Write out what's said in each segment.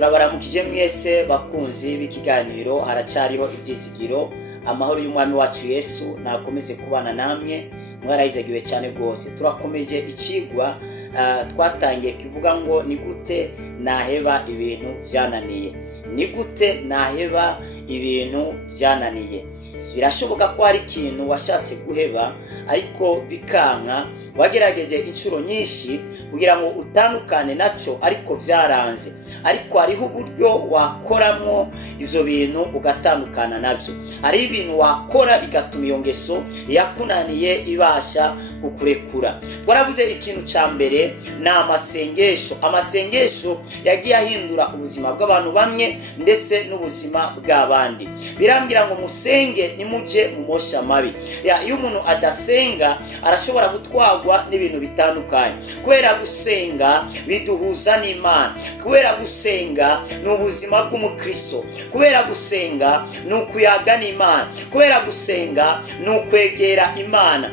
turabaramukije mwese bakunzi b'ikiganiro haracyariho ibyizigiro. Amahoro y'umwami wacu Yesu nakomeze kubana namwe, mwarayizagiwe cyane rwose. Turakomeje icigwa twatangiye kivuga ngo nigute naheba ibintu byananiye. Nigute naheba ibintu byananiye. Birashoboka ko hari ikintu washatse guheba ariko bikanka, wagerageje inshuro nyinshi kugira ngo utandukane naco ariko byaranze. Ariko hariho uburyo wakoramo ivyo bintu ugatandukana navyo. Hari ibintu wakora bigatuma iyo ngeso yakunaniye ibasha kukurekura. Twaravuze ikintu ca mbere na amasengesho. Amasengesho yagiye ahindura ubuzima bw'abantu bamwe ndetse n'ubuzima bw'abandi. Birambwira ngo musenge nimuje mu mosha mabi. Iyo umuntu adasenga arashobora gutwagwa n'ibintu bitandukanye. Kubera gusenga biduhuza n'Imana. Kubera gusenga n'ubuzima bw'umukristo. Kubera gusenga n'ukuyaga n'Imana. Kubera gusenga n'ukwegera Imana.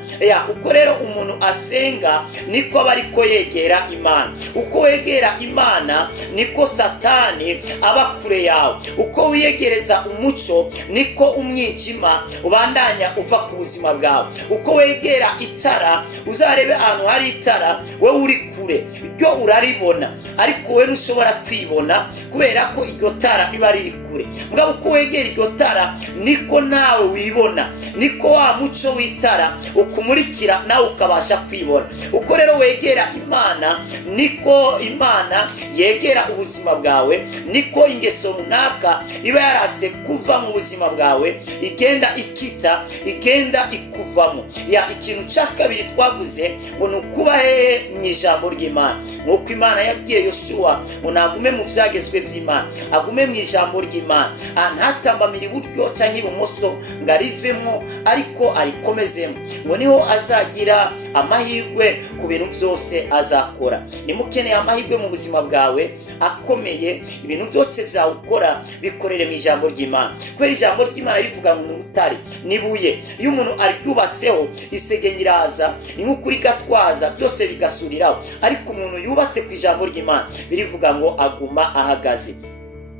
Uko rero umuntu asenga niko aba ariko yegera Imana. Uko wegera Imana niko Satani aba kure yawe. Uko wiyegereza umuco niko umwijima ubandanya uva ku buzima bwawe. Uko wegera itara, uzarebe ahantu hari itara wewe uri kure, ryo uraribona ariko wewe ntushobora kwibona kubera ko iryo tara riba riri kure. Mugabo uko wegera iryo tara niko nawe wibona, niko wa muco w'itara ukumurikira nawe ukabasha kwibona. Uko rero wegera Imana niko Imana yegera ubuzima bwawe, niko ingeso runaka iba yarase kuva mu buzima bwawe igenda ikita, igenda ikuvamo. Ikintu cya kabiri twavuze ngo nukuba hehe mu ijambo ry'Imana. Nkuko Imana yabwiye Yoshua ngo nagume mu byagezwe by'Imana, agume mu ijambo ry'Imana, ntatambamira iburyo cyangwa ibumoso ngo arivemo ariko arikomezemo, ngo niho azagira amahirwe ku bintu byose azakora. Nimukeneye amahirwe mu buzima bwawe akomeye, ibintu byose byawukora bikorere mu ijambo ry'Imana. Kubera ijambo ry'Imana bivuga ngo urutare nibuye, iyo umuntu aryubatseho isegenya iraza, inkukuri gatwaza byose bigasuriraho. Ariko umuntu yubatse ku ijambo ry'Imana birivuga ngo aguma ahagaze.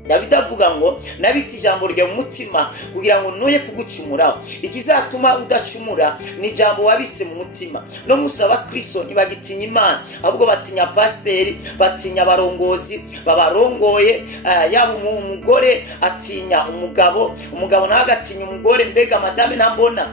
David avuga ngo nabitse ijambo rya mu mutima kugira ngo noye kugucumuraho. Ikizatuma udacumura ni ijambo wabise mu mutima. No musaba Kristo ntibagitinya Imana, ahubwo batinya pasiteri, batinya abarongozi babarongoye. Yaba umugore atinya umugabo, umugabo nawe agatinya umugore. Mbega madame ntambona,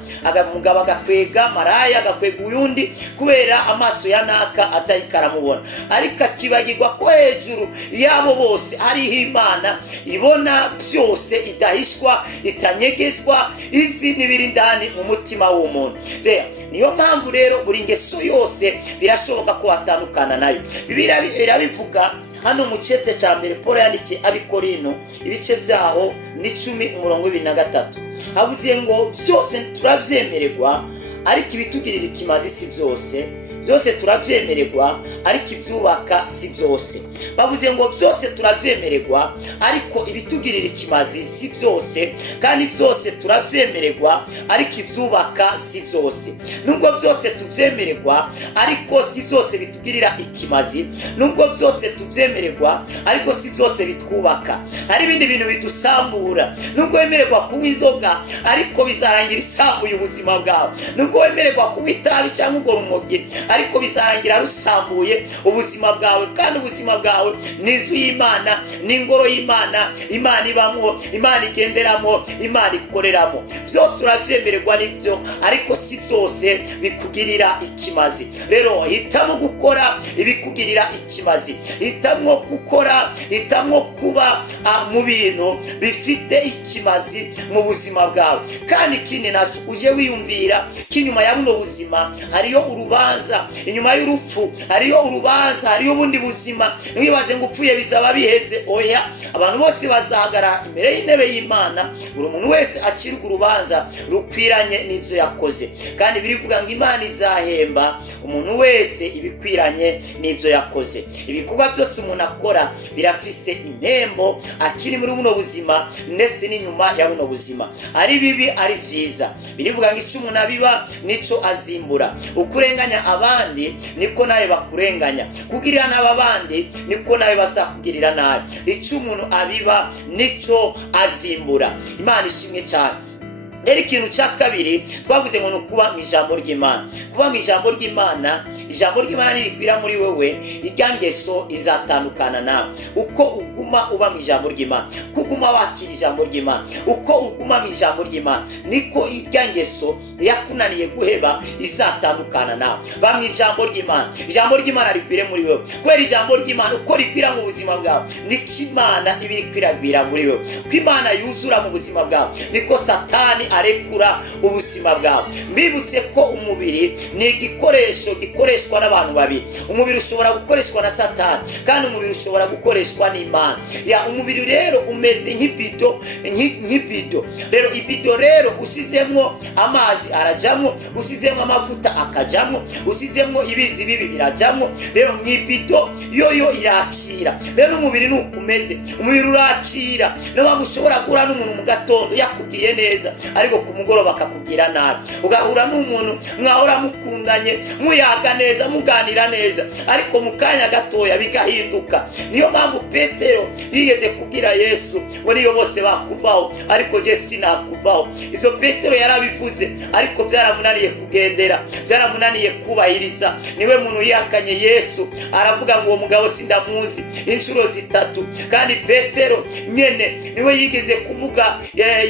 umugabo agakwega maraya, agakwega uyundi kubera amaso ya naka atayikaramubona. Ariko akibagirwa ko hejuru yabo bose hariho Imana ibona byose, idahishwa, itanyegezwa, izi nibiri ndani mu mutima w'umuntu. Rero niyo mpamvu rero buri ngeso yose birashoboka ko watandukana nayo. Bibiliya irabivuga hano mu cyete cya mbere Paul yandikiye abikorino ibice byaho ni 10:23. Havuze ngo byose turabyemererwa ariko ibitugirira ikimazi si byose. Byose turabyemererwa ariko ibyubaka si byose. Bavuze ngo byose turabyemererwa ariko ibitugirira ikimazi si byose, kandi byose turabyemererwa ariko ibyubaka si byose. Nubwo byose tubyemererwa ariko si byose bitugirira ikimazi, nubwo byose tubyemererwa ariko si byose bitwubaka. Hari ibindi bintu bidusambura. Nubwo wemererwa kunywa inzoga ariko bizarangira isambuye ubuzima bwawe. Nubwo wemererwa kunywa itabi cyangwa ubwo rumogi ariko bizarangira rusambuye ubuzima bwawe. Kandi ubuzima bwawe ni inzu y'Imana, ni ingoro y'Imana, Imana ibamo, Imana igenderamo, Imana ikoreramo. Byose urabyemererwa nibyo ariko si byose bikugirira ikimazi. Rero hitamo gukora ibikugirira ikimazi, hitamo gukora, hitamo kuba mu bintu bifite ikimazi mu buzima bwawe. Kandi ikindi naco uje wiyumvira kinyuma ya buno buzima hariyo urubanza, inyuma y'urupfu hariyo urubanza, hariyo ubundi buzima. Ntiwibaze ngo upfuye bizaba biheze. Oya, abantu bose bazahagarara imbere y'intebe y'Imana, buri muntu wese acirwa urubanza rukwiranye n'ibyo yakoze. Kandi birivuga ngo Imana izahemba umuntu wese ibikwiranye n'ibyo yakoze. Ibikorwa byose umuntu akora birafise impembo akiri muri buno buzima ndetse n'inyuma ya buno buzima, ari bibi ari byiza. Birivuga ngo icyo umuntu abiba nico azimbura. Ukurenganya abandi abandi niko nawe bakurenganya, kugirira nabi abandi niko nawe bazakugirira nabi. Icyo umuntu abiba nico azimbura. Imana ishimwe cyane. Rero ikintu cya kabiri twavuze ngo nukuba mu ijambo ry'Imana. Kuba mu ijambo ry'Imana, ijambo ry'Imana nirikwira muri wewe, iryangeso izatandukana nawe. Uko uguma uba mu ijambo ry'Imana, kuguma wakira ijambo ry'Imana, uko uguma mu ijambo ry'Imana, niko iryangeso yakunaniye guheba izatandukana nawe. Ba mu ijambo ry'Imana, ijambo ry'Imana rikwire muri wewe. Kubera ijambo ry'Imana uko rikwira mu buzima bwawe, niko Imana ibiri kwiragwira muri wewe. Ko Imana yuzura mu buzima bwawe, niko Satani arekura ubuzima bwawe. Mbibutse ko umubiri ni igikoresho gikoreshwa n'abantu babiri. Umubiri ushobora gukoreshwa na Satani, kandi umubiri ushobora gukoreshwa n'Imana. Umubiri rero umeze nk'ibido. Rero ibido rero usizemwo amazi arajamwo, usizemwo amavuta akajamwo, usizemwo ibizi bibi birajamwo. Rero nk'ibido yoyo irakira. Rero umubiri nukumeze, umubiri urakira. Niyo ushobora guhura n'umuntu mu gatondo yakubwiye neza, ariko ku mugoroba akakubwira nabi. Ugahura n'umuntu mwahora mukundanye, muyaga neza, muganira neza, ariko mu kanya gatoya bigahinduka. Niyo mpamvu Petero yigeze kubwira Yesu ngo niyo bose bakuvaho, ariko je sinakuvaho. Ivyo Petero yarabivuze, ariko byaramunaniye kugendera, byaramunaniye kubahiriza. Niwe muntu yihakanye Yesu, aravuga ngo uwo mugabo sindamuzi inshuro 3. Kandi Petero nyene niwe yigeze kuvuga,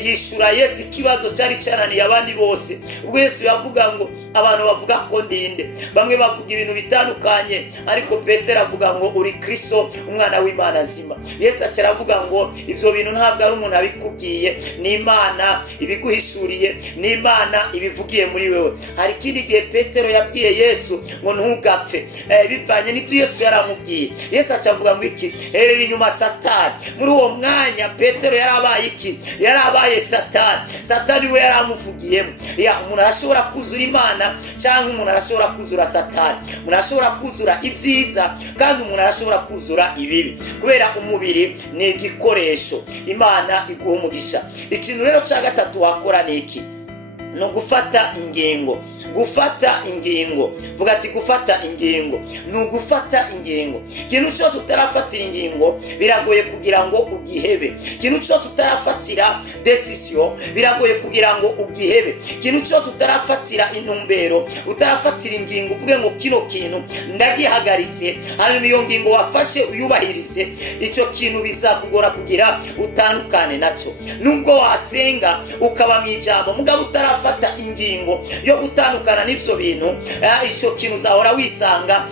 yishura Yesu ikibazo cyari cyananiye abandi bose. Ubwo Yesu yavuga ngo abantu bavuga ko ndinde, bamwe bavuga ibintu bitandukanye, ariko Petero avuga ngo uri Kristo, umwana w'Imana nzima. Yesu akiravuga ngo ivyo bintu ntabwo ari umuntu abikubwiye, ni Imana ibiguhishuriye, ni Imana ibivugiye muri wewe. Hari ikindi gihe Petero yabwiye Yesu ngo ntugapfe, bivanye n'ibyo Yesu yaramubwiye. Yesu acavuga ngo iki? Herera inyuma Satani. Muri uwo mwanya Petero yarabaye iki? Yarabaye Satani. Satani we yaramuvugiyemo. Umuntu arashobora kuzura Imana, cyangwa umuntu arashobora kuzura Satani. Umuntu arashobora kuzura ibyiza, kandi umuntu arashobora kuzura ibibi. Kubera umubiri ni igikoresho. Imana iguha umugisha. Ikintu rero cya gatatu wakora ni iki? No gufata ingingo. Gufata ingingo. Vuga ati gufata ingingo. No gufata ingingo. Ikintu cyose utarafatira ingingo biragoye kugira ngo ugihebe. Ikintu cyose utarafatira decision biragoye kugira ngo ugihebe. Ikintu cyose utarafatira intumbero, utarafatira ingingo uvuge ngo kino kintu ndagihagaritse, hanyuma iyo ngingo wafashe uyubahirize, icyo kintu bizakugora kugira utandukane nacyo. Nubwo wasenga ukaba mu ijambo, mugabo utarafata ingingo yo gutandukana n'ivyo bintu, icyo kintu uzahora wisanga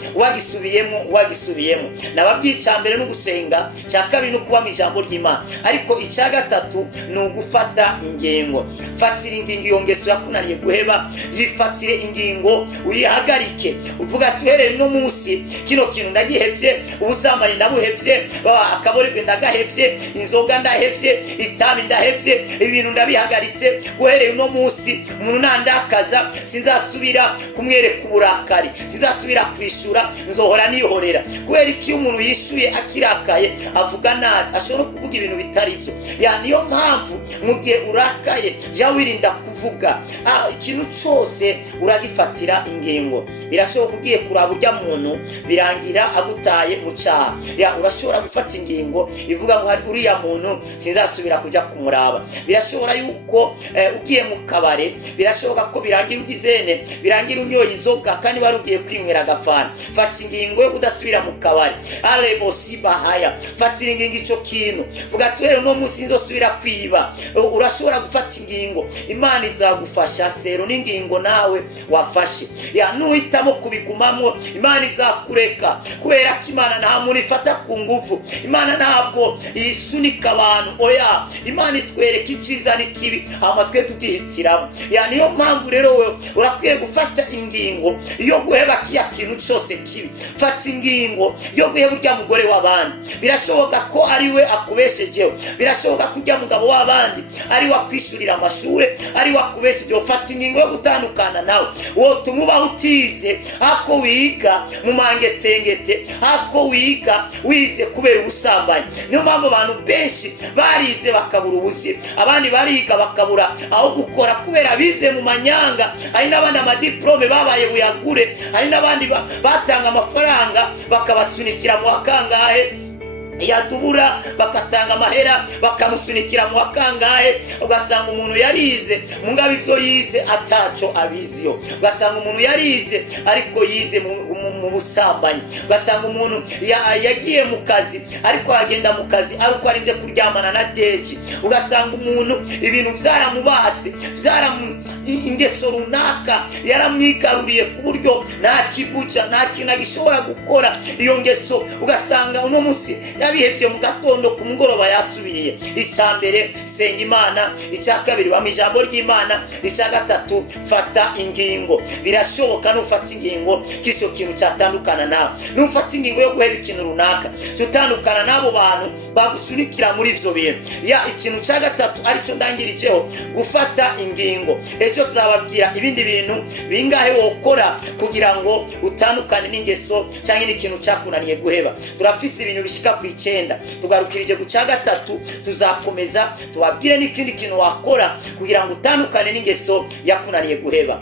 wagisubiyemo. Nababwiye icyambere no gusenga, cya kabiri no kuba mu ijambo ry'Imana, ariko icya gatatu ni ugufata ingingo. Fatira ingingo iyo ngeso yakunaniye guheba, yifatire ingingo uyihagarike. Uvuga ati uhereye no munsi kino kintu ndagihebye, ubusambanyi ndabuhebye, akaborerwe ndagahebye, inzoga ndahebye, itabi ndahebye, ibintu ndabihagaritse. Uhereye no munsi umuntu nandakaza sinzasubira kumwereka uburakari, sinzasubira kwishura, nzohora nihorera. Kubera iki umuntu yishuye akirakaye avuga nabi, ashobora kuvuga ibintu bitari byo. Niyo mpamvu mu gihe urakaye jya wirinda kuvuga. Ikintu cyose uragifatira ingingo. Birashoboka ugiye kuraba urya muntu birangira agutaye mu cyaha, urashobora gufata ingingo ivuga ngo hari uriya muntu sinzasubira kujya kumuraba. Birashobora yuko ugiye mu kabare, birashoboka ko birangira ugizene, birangira unyoye inzoga kandi wari ugiye kwinywera agafana. Fata ingingo yo kudasubira mu kabare. Alebo sibahaya. Fatira ingingo icyo kintu. Vuga twere no munsi nzosubira kwiba. Urashobora gufata ingingo. Imana izagufasha sero n'ingingo nawe wafashe. Nuhitamo kubigumamo, Imana izakureka. Kubera ko Imana nta muntu ifata ku nguvu. Imana ntabwo isunika abantu. Oya, Imana itwereka icyiza n'ikibi, amatwe tugihitiramo. Niyo mpamvu rero wewe urakwiye gufata ingingo yo guheba kiya kintu cyose kibi. Fata ingingo yo guheba urya mugore w'abandi. Birashoboka ko ari we akubeshejeho, birashoboka ko urya mugabo w'abandi ari wakwishurira amashure, ari wakubeshejeho. Fata ingingo yo gutandukana nawe. Wo tumuba utize, ako wiga mu mangetengete, ako wiga wize kubera ubusambanyi. Niyo mpamvu abantu benshi barize bakabura ubuzima, abandi bariga bakabura aho gukora kubera kubera bize mu manyanga. Hari n'abandi amadiplome babaye buyagure, hari n'abandi batanga amafaranga bakabasunikira mu wakangahe yadubura, bakatanga amahera bakamusunikira mu wakangahe. Ugasanga umuntu yarize mungaba ivyo yize ataco abiziyo. Ugasanga umuntu yarize ariko yize mu busambanyi. Ugasanga umuntu yagiye mu kazi ariko agenda mu kazi ariko arize kuryamana na deji. Ugasanga umuntu ibintu vyaramubase, ingeso runaka yaramwigaruriye ku buryo nta kibuja, nta kintu gishobora gukora iyo ngeso. Ugasanga uno musi yabihevye mu gatondo, ku mugoroba yasubiriye. Icya mbere senga Imana, icya kabiri bama ijambo ry'Imana, icya gatatu fata ingingo. Birashoboka nufata ingingo k'icyo kintu cyatandukana nawe. Nufata ingingo yo guheba ikintu runaka, tutandukana n'abo bantu bagusunikira muri ivyo bintu. Ikintu cya gatatu aricyo ndangirijeho, gufata ingingo. Ejo tuzababwira ibindi bintu bingahe wokora kugira ngo utandukane n'ingeso cyangwa n'ikintu cyakunaniye guheba. Turafise ibintu bishika ku 9. Tugarukirije ku cya gatatu, tuzakomeza tubabwire n'ikindi kintu wakora kugira ngo utandukane n'ingeso yakunaniye guheba.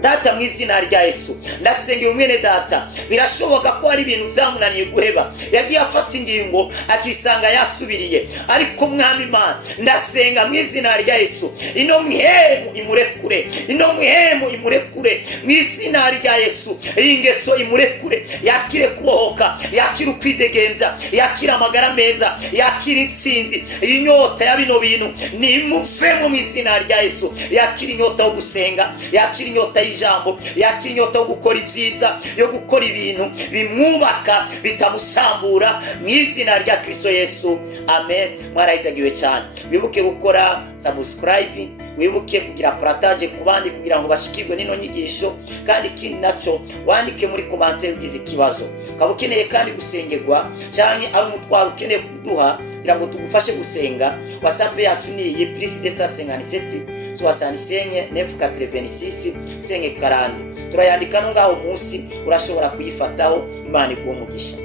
Data mu izina rya Yesu ndasengera umwene data, birashoboka ko ari ibintu byamunaniye guheba, yagiye afata ingingo akisanga yasubiriye. Ariko mwami Imana, ndasenga mu izina rya Yesu, ino mihemu imurekure, ino mihemu imurekure mu izina rya Yesu. Iyi ngeso imurekure, yakire kubohoka, yakire ukwidegembya, yakire amagara meza, yakire intsinzi. Iyi nyota ya bino bintu nimuvemo mu izina rya Yesu. Yakire inyota yo gusenga, yakire inyota y'ijambo, yakire inyota yo gukora ibyiza, yo gukora ibintu bimwubaka bitamusambura mu izina rya Kristo Yesu. Amen. Mwarahizagiwe cyane. Wibuke gukora subscribe, wibuke kugira partage ku bandi kugira ngo bashikirwe n'ino nyigisho, kandi ikindi naco wandike muri commentaire ugize ikibazo. Ukaba ukeneye kandi gusengerwa cyane ari umutwaro ukeneye kuduha kugira ngo tugufashe gusenga, WhatsApp yacu ni iyi +257 65 986 540. Turayandika no ngaho munsi, urashobora kuyifataho. Imana iguhe umugisha.